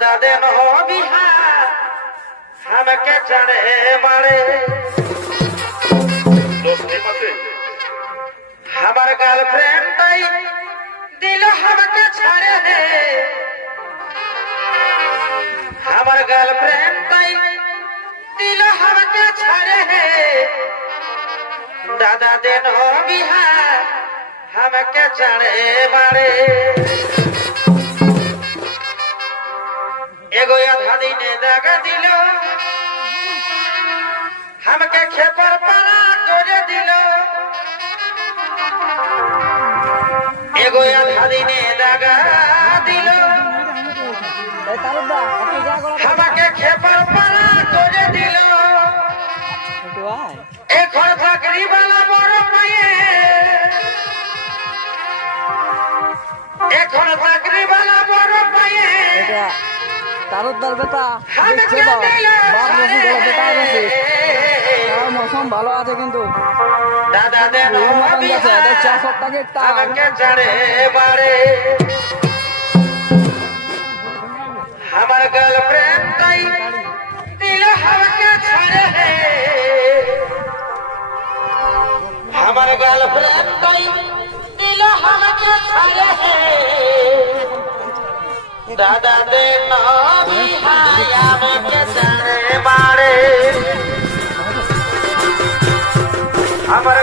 दादा दिन हो बिहार हमके चढ़े मारे हमार गर्लफ्रेंड दिल हमके छाड़े है हमार गर्लफ्रेंड दिल हमके छाड़े है दादा दिन हो बिहार हमके चढ़े मारे एगो आधा दिन दागा दिलो हमके खेपर परा तोड़े दिलो एगो आधा दिन दागा दिलो हमके खेपर परा तोड़े दिलो एक और चाकरी वाला बड़ो पाए एक और चाकरी वाला बड़ो पाए তারুদ্দার বেটা দেখছো তো বাপ রসি গেল বেটা রসি আর মৌসুম ভালো আছে কিন্তু দাদা দেন মতন গেছে দেখ 400 টাকা একটা আমাকে চড়ে বারে আমার গার্লফ্রেন্ড তাই দিল हमके छड़े है আমার গার্লফ্রেন্ড তাই দিল हमके छड़े है दादा दिन बिहाया में के चढ़े मारे हमर